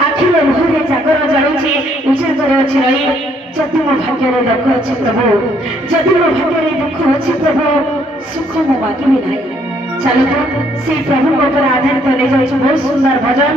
आखिर मुहरे जागर जाऊँगी उजागर अच्छी रही जदि मो भाग्य दुख अच्छे प्रभु जदि मो भाग्य दुख अच्छे प्रभु सुख मो मागिबी नहीं। चलतु से प्रभु ऊपर आधारित ले जाऊँ बहुत सुंदर भजन।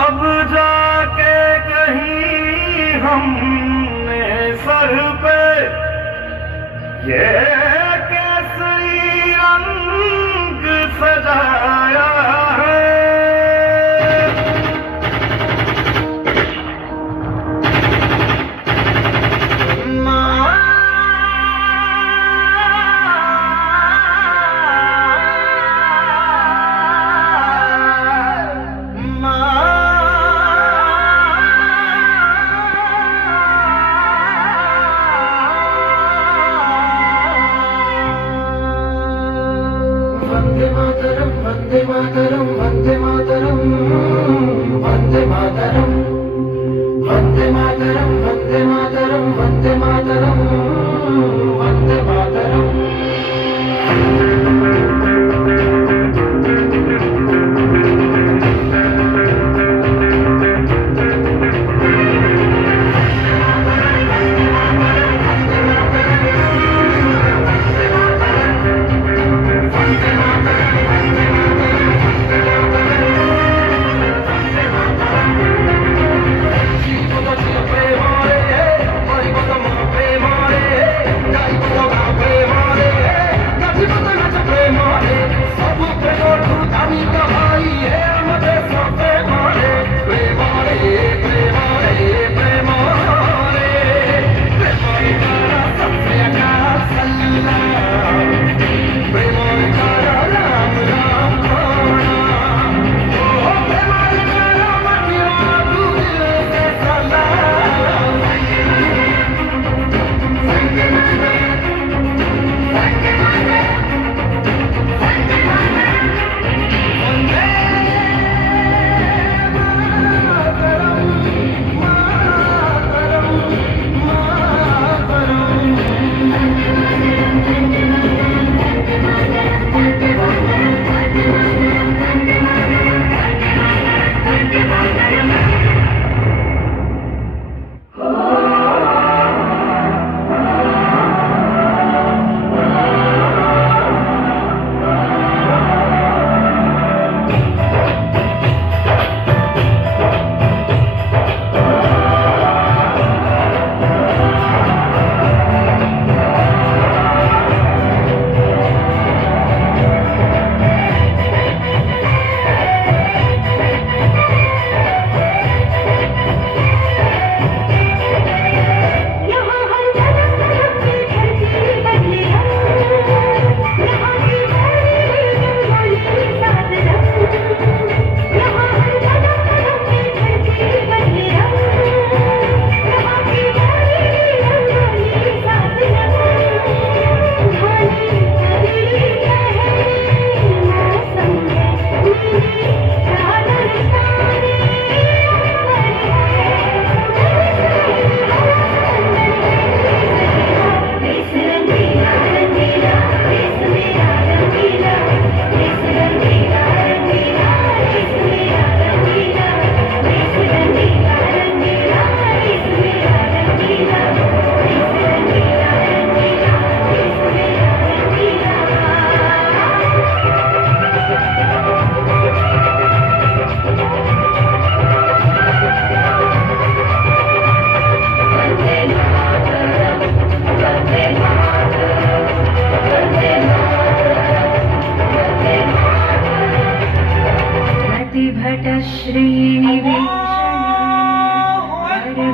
अब जाके कहीं हमने सर पे ये केसरी रंग सजाया है। वंदे मातरम वंदे मातरम वंदे मातरम वंदे मातरम वंदे मातरम वंदे मातरम वंदे मातरम।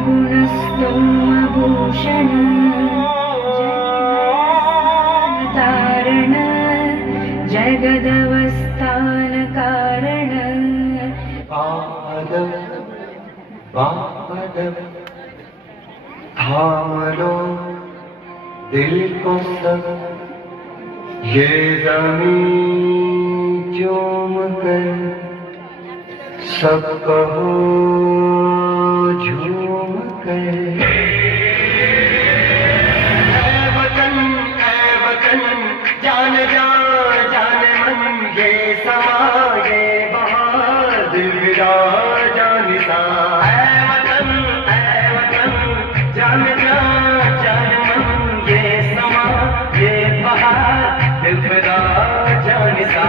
गुणस्तोमभूषण तारण जगदवस्थान कारण पादम पादम थाम लो दिल को सब ये ज़मीं चूम कर सब कहो झूम कर ऐ वतन जान जान मन ये समा ये बहार दिल विदा जान सा ऐ वतन जान जान मन ये समा ये बहार दिल विदा जान सा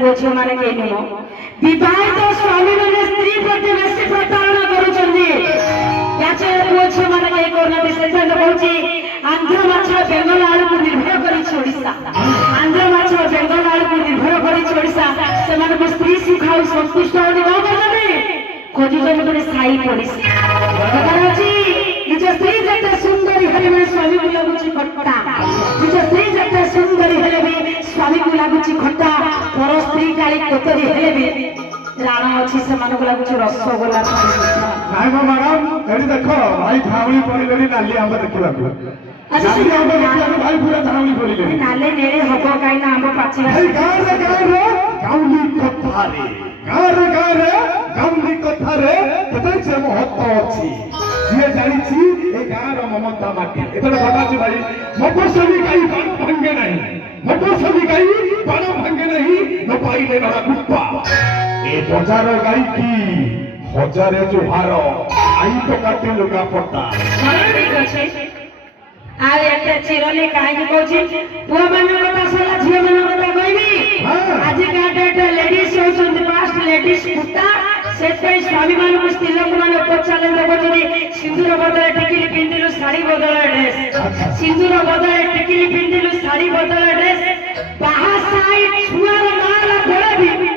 पुओ झील मैंने कही नुह विवाहित स्वामी मैंने स्त्री प्रति बेसी प्रताड़ना करुँच पुओ झील मैंने कहीं करना से कहूँ आंध्र माछ बेंगल आलू को निर्भर करा आंध्र माछ बेंगल आलू को निर्भर कर स्त्री सुखाऊ संतुष्ट होने खोजुन गोटे साई पड़ोसी निज स्त्री जते सुंदरी हेले भी स्वामी को लगुच खट्टा निज स्त्री जते सुंदरी हेले भी स्वामी को लगुच खट्टा पर स्त्री काली कोतरी हेले भी राण अच्छी से लगुच रसगोला ନାଇଁ ମୋ ମ୍ୟାଡାମ ଏଠି ଦେଖ ଭାଇ ଧାଉଳି ପଡ଼ିଲେଣି ନାଲି ଆମ୍ବ ଦେଖିବାକୁ ନାଲି ଆମ୍ବ ଦେଖିବାକୁ ଭାଇ ପୁରା ଧାଉଳି ପଡ଼ିଲେଣି ନାଲି ନେଳି ହବ କାହିଁକି ନା ଆମ୍ବ ପାଚିବା ଭାଇ ଗାଁରେ ଗାଉଲି କଥାରେ ଗାଉଲି କଥାରେ କେତେ ସେ ମହତ୍ଵ ଅଛି ଯିଏ ଜାଣିଛି ଏ ଗାଁର ମମତା ମାଟି ଏଥର ଘଟାଛି ଭାଇ ମଫସଲି ଗାଈ ବାଣ ଭାଙ୍ଗେ ନାହିଁ ମଫସଲି ଗାଈ ବାଣ ଭାଙ୍ଗେ ନାହିଁ ନ ପାଇଲେ ନଡ଼ା ଗୁପ୍ପା ଏ ବଜାର ଗାଈ କି ହଜାରେ ଜୁହାର ଆଇ ତ କାଟି ଲୁଗା ପଟା ଠିକ ଅଛି ଆଉ ଏତେ ଚିରଲି କାହିଁକି କହୁଛି ପୁଅ ମାନଙ୍କ କଥା ସରିଲା ଝିଅ ମାନଙ୍କ କଥା କହିବି ଆଜିକା ଡେଟ୍ ଲେଡିଜ ହଉଛନ୍ତି ଫାଷ୍ଟ ଲେଡିଜ କୁଟା ସେଥିପାଇଁ ସ୍ୱାମୀ ମାନଙ୍କୁ ସ୍ତ୍ରୀ ଲୋକମାନେ ପଚାରିଲେ ଦେଖୁଛନ୍ତି ସିନ୍ଦୁର ବଦଳରେ ଟିକିଲି ପିନ୍ଧିଲୁ ଶାଢୀ ବଦଳରେ ଡ୍ରେସ ସିନ୍ଦୁର ବଦଳରେ ଟିକିଲି ପିନ୍ଧିଲୁ ଶାଢୀ ବଦଳରେ ଡ୍ରେସ ବାହା ସାଇ ଛୁଆର ମାଲା ବେଳେ ବି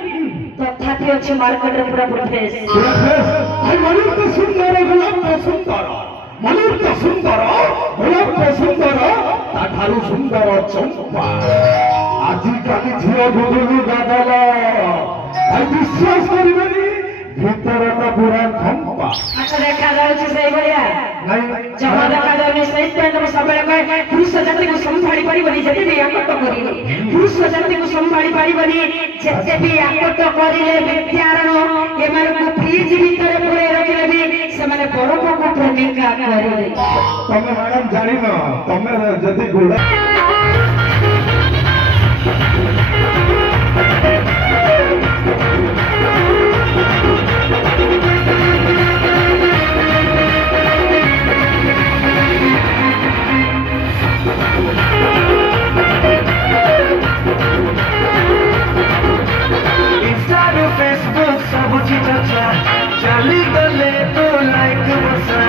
ତଥାପି ଅଛି ମାର୍କେଟରେ ପୁରା ପୁରା ଫ୍ରେଶ ଭାଇ ମନୁର ତ ସୁନ୍ଦର ଗୋଲାପ ତ ସୁନ୍ଦର ମନୁର ତ ସୁନ୍ଦର ଗୋଲାପ ତ ସୁନ୍ଦର ତାଠାରୁ ସୁନ୍ଦର ଚମ୍ପା ଆଜିକାଲି ଝିଅ ଗୁରୁରୁ ଗାଦଲ ଭାଇ ବିଶ୍ୱାସ କରିବେନି ଭିତରଟା ପୁରା ଖମ୍ପା ଦେଖାଯାଉଛି ସେଇଭଳିଆ ନାଇଁ ଜମା ଦେଖାଯାଉନି ସେଇଥିପାଇଁ ତମେ ସବୁବେଳେ କହେ ପୁରୁଷ ଜାତିକୁ ସମ୍ଭାଳି ପାରିବନି ଯେତେ ବି ଆକଟ କରିଲେ ପୁରୁଷ ଜାତିକୁ ସମ୍ଭାଳି ପାରିବନି ଯେତେ ବି ଆକଟ କରିଲେ ବିଦ୍ୟାରଣ ଏମାନଙ୍କୁ ଫ୍ରିଜ ଭିତରେ ପୁରେଇ ରଖିଲେ ବି ସେମାନେ ବରଫକୁ ପ୍ରେମିକା କରିବେ ତମେ ମ୍ୟାଡାମ ଜାଣିନ ତମେ ଯଦି ଗୋଡା फेसबुक सबुची चर्चा चली गले तो लाइक बसा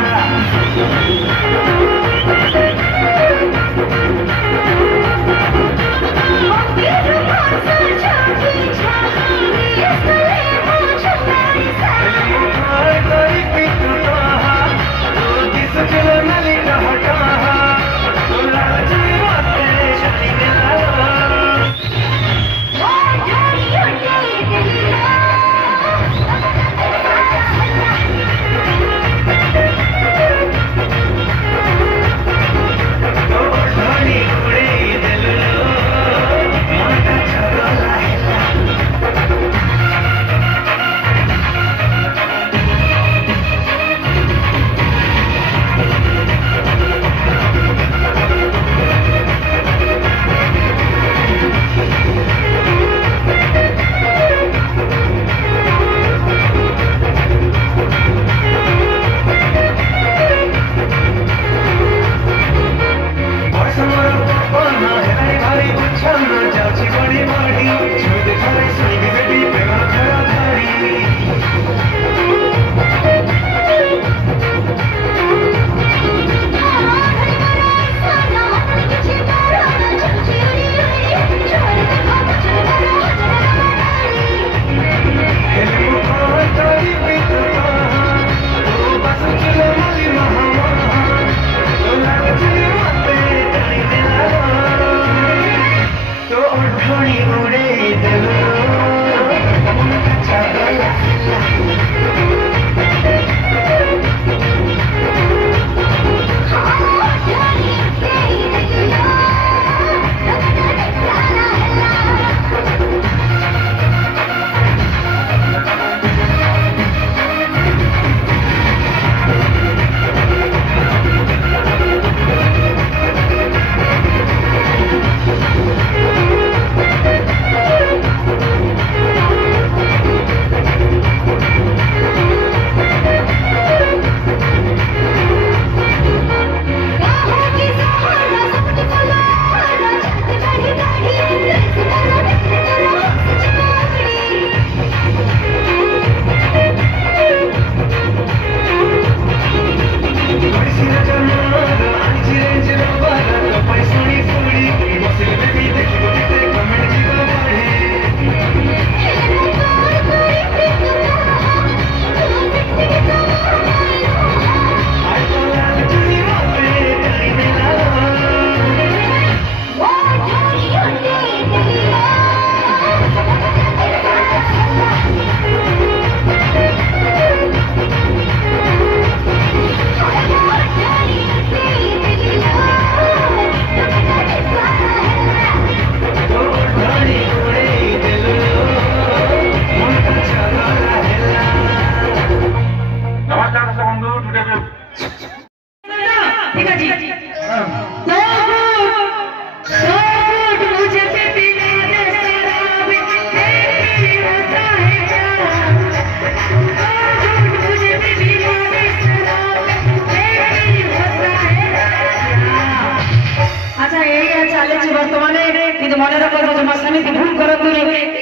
वर्तमान कि मन रखो जो मसामी की भूल करो तुम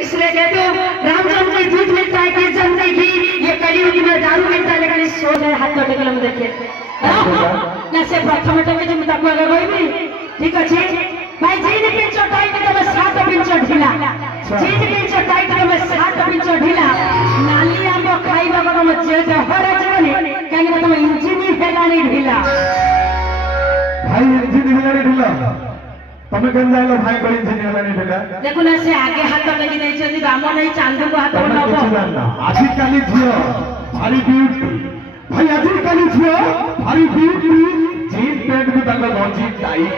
इसलिए कहते हो रामचंद्र जी दूध मिलता है कि जमते घी ये कलयुग में दारू मिलता है लेकिन सो जाए हाथ तो टेकल देखे ना से प्रथम टेके जो मुझे आगे कहबी ठीक अच्छे भाई जीन पिंच टाइट तब 7 पिंच ढिला जीन पिंच टाइट तब 7 पिंच ढिला नाली आंब खाइबा को तुम जे जहर जवनी काहे तुम इंजिन हेलानी ढिला भाई इंजिन हेलानी ढिला तमे केन जाइलो भाई को इंजिन हेलानी ढिला देखो ना से आगे हाथ लगी नहीं छथि बामो नहीं चांदू को हाथ नबो आजि काली झियो भारी ब्यूटी भाई आजि काली झियो भारी ब्यूटी जीन पैंट भी ताको गंजी tight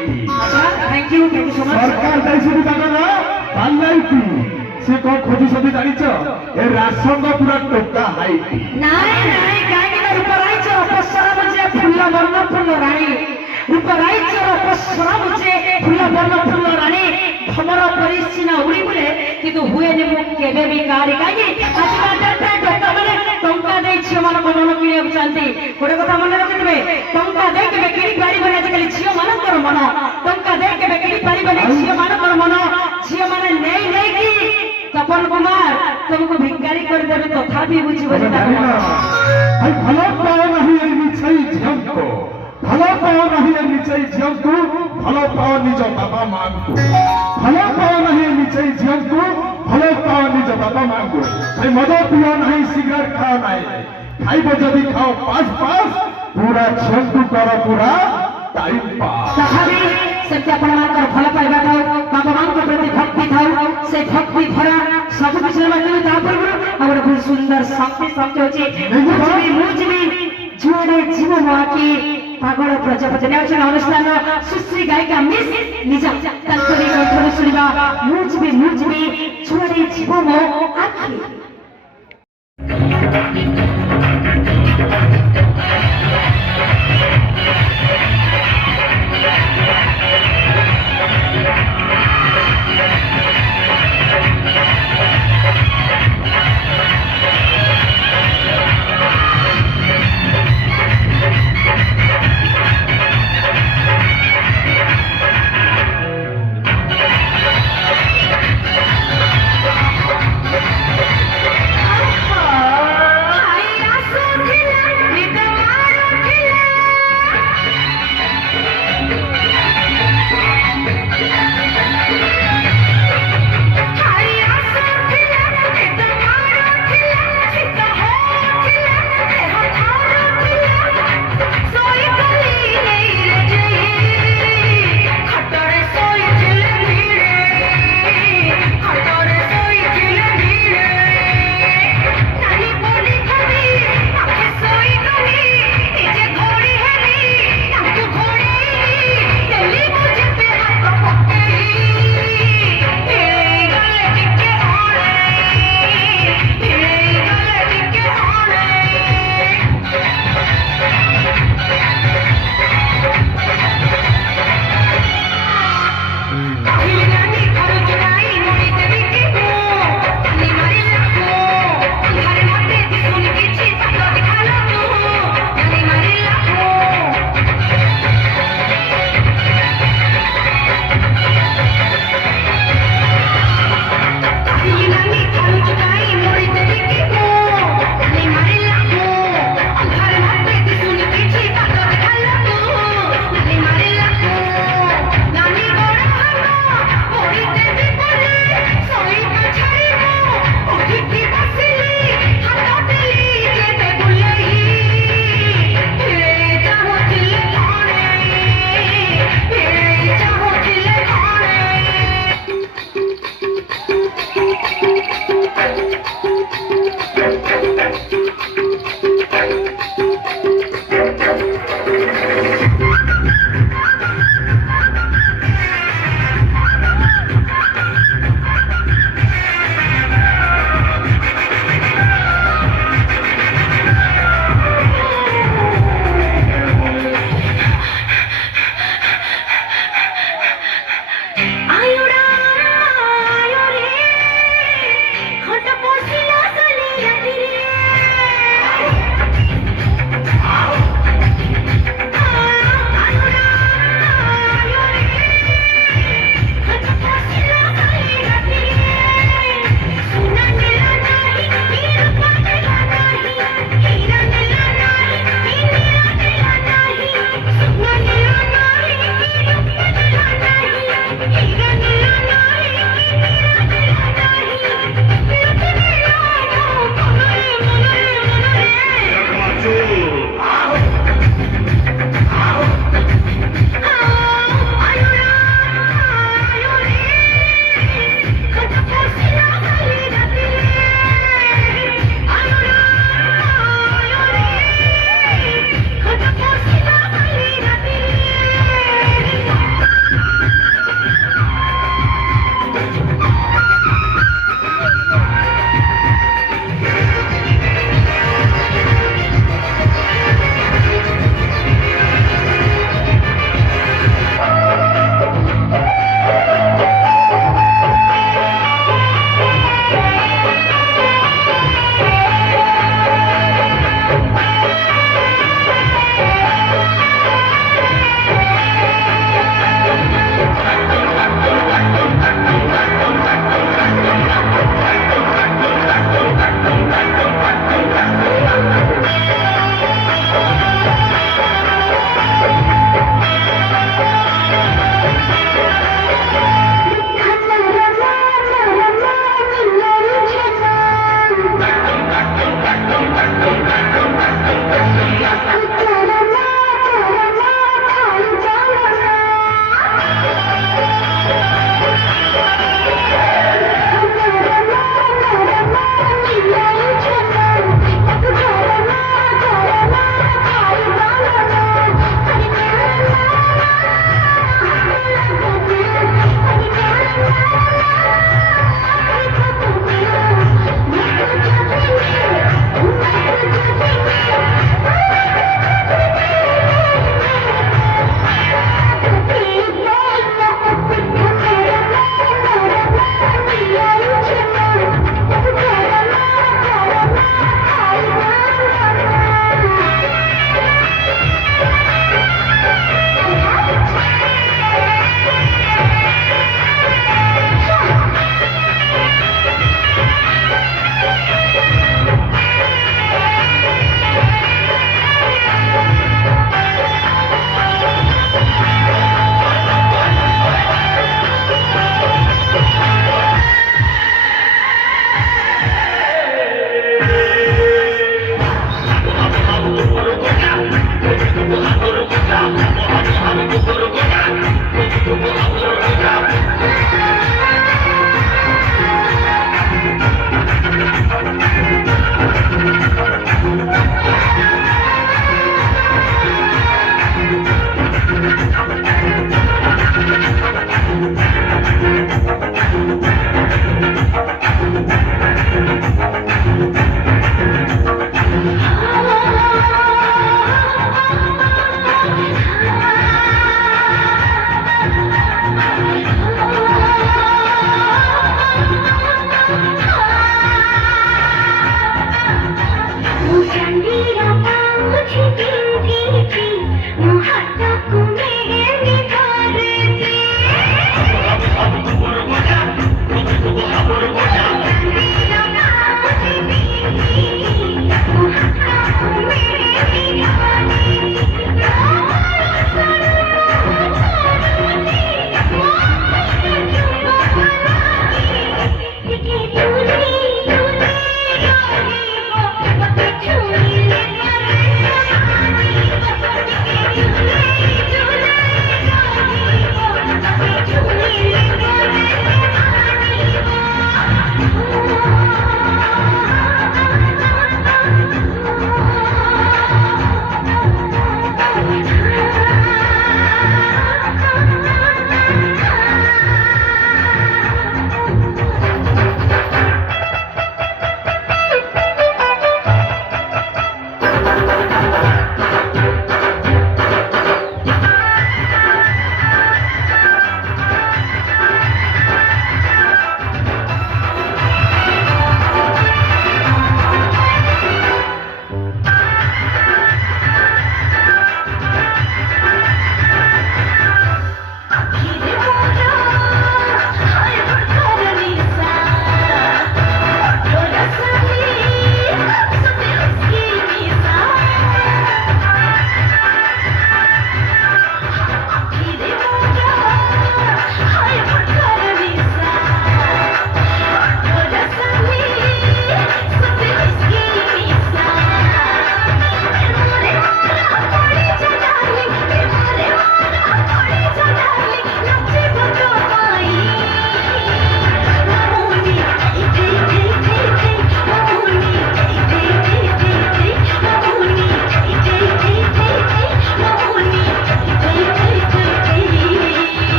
thank you so much सरकार दैसे भी ताको ना पालाइती से को खोजी सदी जानिछ ए राशन का पूरा टोका हाइटी नहीं नहीं काहे के ऊपर आई छ अपसरा मुझे फूल वर्ण फूल रानी ऊपर आई छ अपसरा मुझे फूल वर्ण फूल रानी हमर परिसीना उड़ी बोले कि तू हुए ने मुख केबे भी कारी काहे आज बाटे टोका माने टंका दे छियो मन को मन किने चांती गोटे कथा मन रखिबे टंका दे के बेकरी बारी बना जे खाली छियो मन कर मन टंका दे के बेकरी बारी बना छियो मन कर मन छियो माने नहीं नहीं की तपन कुमार तुमको भिखारी कर देबे तथापि बुझिबो जे भाई भलो पाओ नहीं ए निछई झमको भलो पाओ नहीं ए निछई झमको भलो पाओ निज बाबा मांगको भलो पाओ नहीं ए निछई झमको भलो पाओ निज बाबा मांगको भाई मद पियो नहीं सिगरेट खाओ नहीं खाइबो जदी खाओ पास पास पूरा झमको करो पूरा टाइम पास तथापि सत्य आपणमानकर भल पाइबा थाउ बाबा मानक प्रति भक्ति थाउ से भक्ति भरा सब विषय माने ता पूर्व और बहुत सुंदर शक्ति शक्ति होची मुझबी जुआडे जीव माकी पागल प्रजापति नेउछन अनुष्ठान सुश्री गायिका मिस निज तंतरी कंठर सुनिबा मुझबी जुआडे जीव मो आखी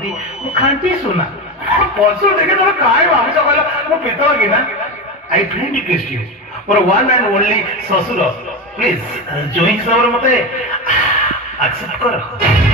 କୁହନ୍ତି ମୁଁ ଖାଣ୍ଟି ସୁନା ପଛ ଦେଖେ ତମେ କାହିଁ ଭାବୁଛ କହିଲ ମୁଁ ପିତଳ କି ନା ଆଇ ଫ୍ରେଣ୍ଡ ରିକ୍ୱେଷ୍ଟ ୟୁ ମୋର ୱାନ୍ ଆଣ୍ଡ ଓନ୍ଲି ଶ୍ୱଶୁର ପ୍ଲିଜ ଜୋଇଁ ହିସାବରେ ମତେ ଆକ୍ସେପ୍ଟ କର